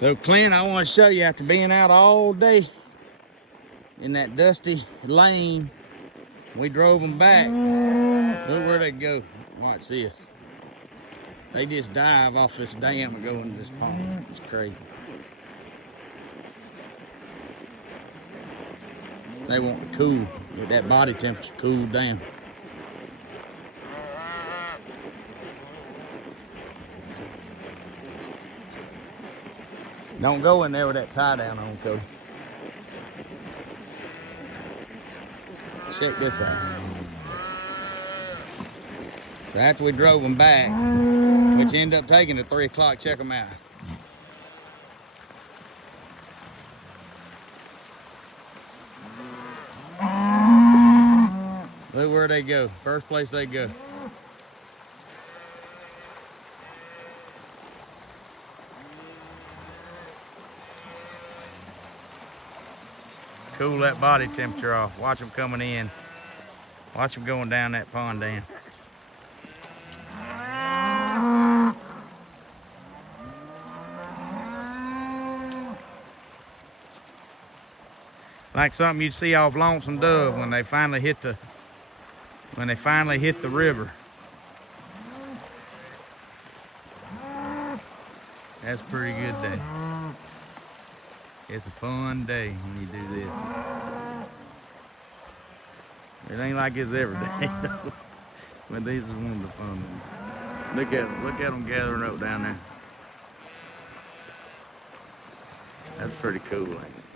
So Clint, I want to show you after being out all day in that dusty lane, we drove them back. Look where they go. Watch this. They just dive off this dam and go into this pond. It's crazy. They want to cool, get that body temperature cooled down. Don't go in there with that tie down on, Cody. Check this out. So after we drove them back, which ended up taking to 3 o'clock, check them out. Look where they go. First place they go. Cool that body temperature off. Watch them coming in. Watch them going down that pond dam. Like something you'd see off Lonesome Dove when they finally hit the river. That's a pretty good day. It's a fun day when you do this. It ain't like it's every day though. But these is one of the fun ones. Look at them gathering up down there. That's pretty cool, ain't it?